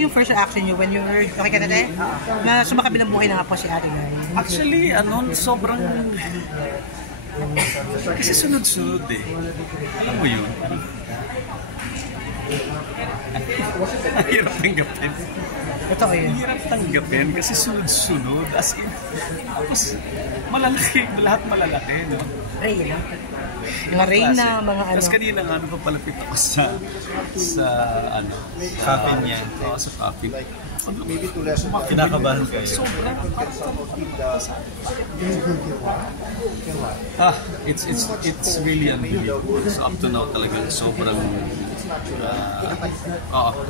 Yung first reaction nyo when you heard, okay ka na tayo? Na sumakabilang buhay na nga po si Ate Guy. Actually, sobrang... Kasi sunod-sunod eh. Alam mo yun? Mahirap tanggapin. Totoo yun. Mahirap tanggapin kasi sunod-sunod. As in, tapos malalaki, lahat malalaki, no? Reyna. Mga Reyna, mga ano. Tapos kanina nga, papalapit ako sa Coffin niya. Oo, sa coffin. Kinakabahan kayo. Sobrang it's really unbelievable. So up to now talagang sobrang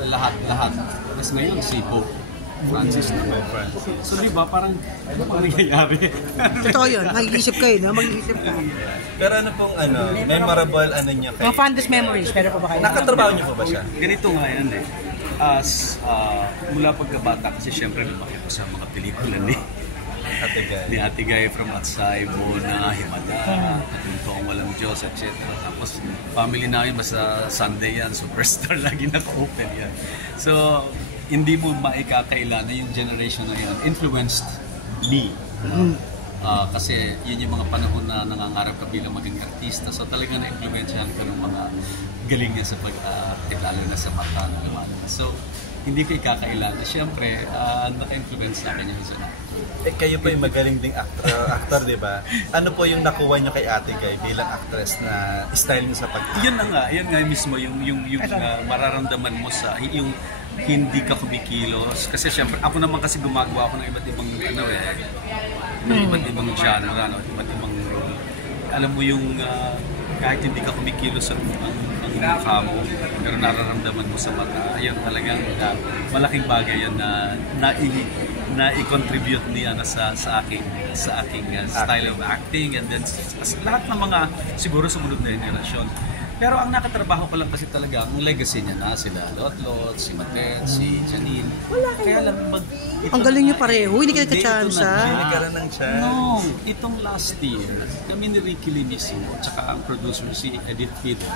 lahat. Tapos ngayon si Pope Francis na So di ba parang ano pang nangyayari? Totoo yun, mag-iisip kayo, no? Mag-iisip ka. Pero ano pong memorable niya kayo? Mga fondest memories, pero pa ba kayo? Nakatrabaho niyo po ba siya? Ganito nga yan eh. Mula pagkabata kasi syempre lumaki ako sa mga pelikula ni Ate Guy from Atsay, Mona, Himada, Natunto ang Walang Diyos, etc. Tapos family namin basta Sunday yan, Superstar lagi naka-open yan. So hindi mo maikakaila na yung generation na yan influenced me. Kasi yun yung mga panahon na nangangarap ka bilang maging artista. So talagang na-influensyahan ko ng mga galing niya sa pag-art, lalo na sa mata na naman. So hindi ko ikakaila na siyempre naka-influence na kanya sa kayo po yung magaling ding actor, di ba? Ano po yung nakuha niyo kay Ate Guy bilang actress na style niyo sa pag-art? Yun nga mismo yung mararamdaman mo sa yung hindi ka kumikilos. Kasi siyempre, ako naman kasi gumagawa ako ng iba't ibang iba't ibang genre, iba't ibang role. Alam mo yung kahit hindi ka kumikilos ang mukha mo, pero nararamdaman mo sa mata, ayun talagang malaking bagay yan na i-contribute niya sa aking style of acting, and then lahat ng mga siguro sumunod na generasyon. Pero ang nakatrabaho ko lang kasi talaga, ang legacy niya na sila Lotlot, si Matet, si Janine. Kaya lang ang galing niyo pareho, hindi ka nagka-chance nagkaroon ng chance. No, itong last year, kami ni Ricky Limisimo, tsaka ang producer si Edith Fido,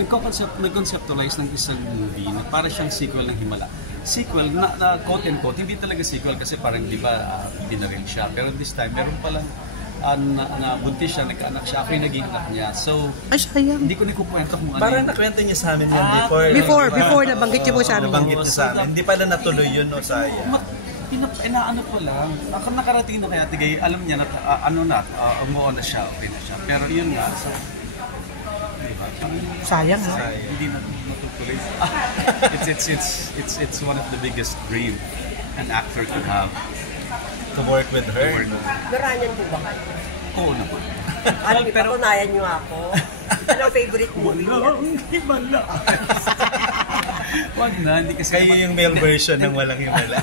nag-conceptualize ng isang movie na para siyang sequel ng Himala. Sequel, na quote and quote, hindi talaga sequel kasi parang di ba binaril siya. Pero this time, meron palang buntis siya, nagkaanak siya, ako yung naging anak niya. So, hindi ko nikukwento kung ano. Parang nakwento niya sa amin yan before nabanggit niyo po sa amin. Nabanggit niya sa amin. Hindi pala natuloy yun, no, sayang. Inaano ko lang. Nakarating na kay Ate Guy, alam niya na, umuo na siya, okay na siya. Pero yun nga, so, diba? Sayang, no? Hindi na matutuloy. It's one of the biggest dream an actor could have. To work with her. Naranyan po ba kayo? Oo naman. Ano, ipatunayan niyo ako? Ano favorite movie niya? Himala. Wag na, hindi kasi kayo yung male version ng Walang Himala.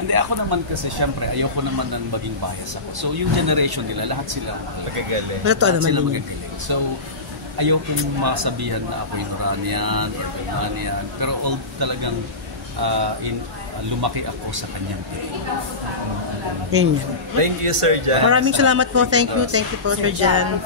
Hindi, ako naman kasi syempre ayoko naman ng maging bias ako. So yung generation nila, lahat sila magagaling. Lahat sila magagaling. So ayoko yung masabihan na ako yung Ranian or Ranian. Pero all talagang lumaki ako sa kanyang Thank you, Sir Jan. Maraming salamat po. Thank you po, Sir Jan.